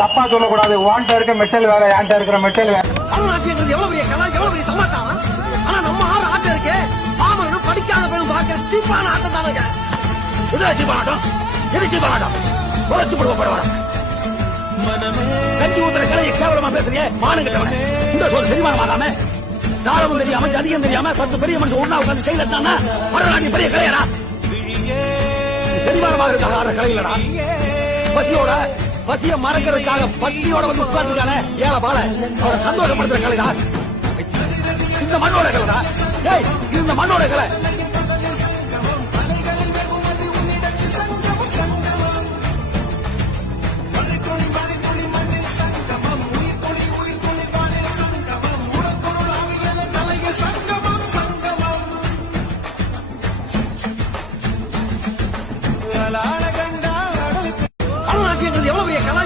தப்பா சொல்லக்கூடாது. வாண்ட இருக்க மெட்டல் வேற, ஏன்ட்ட இருக்கிற மெட்டல் வேற. எவ்வளவு பெரிய கலா, எவ்வளவு பெரிய சமாச்சாரம். ஆனா நம்ம ஆறு ஆட்டம் இருக்கு. பாமரனும் படிக்காத பையன் பார்க்க சீப்பான ஆட்டம் தானுங்க. இது சீப்பாட்டம், இது சீப்பாட்டம். உழைச்சு போடுவோம் பரவாயில்ல. கஞ்சி ஊத்துற கலையை கேவலமா பேசுறீங்க. மானுங்கிட்டவன இந்த ஒரு செரிமானம் ஆகாம, தாளமும் தெரியாம, ஜதியம் தெரியாம 10 பெரிய மனுஷன் ஒண்ணா உட்காந்து செய்யலன்னா மறுநாடி பெரிய கலையடா. செரிமானமாக இருக்காங்க ஆடுற கலையிலடா. பசியோட பசிய மறக்கிறதுக்காக பசியோட வந்து உட்கார்ந்துருக்கானே ஏழை பால, அவரை சந்தோஷப்படுத்துற கலைடா இந்த மண்ணோட கலைடா. இந்த மண்ணோட கலை.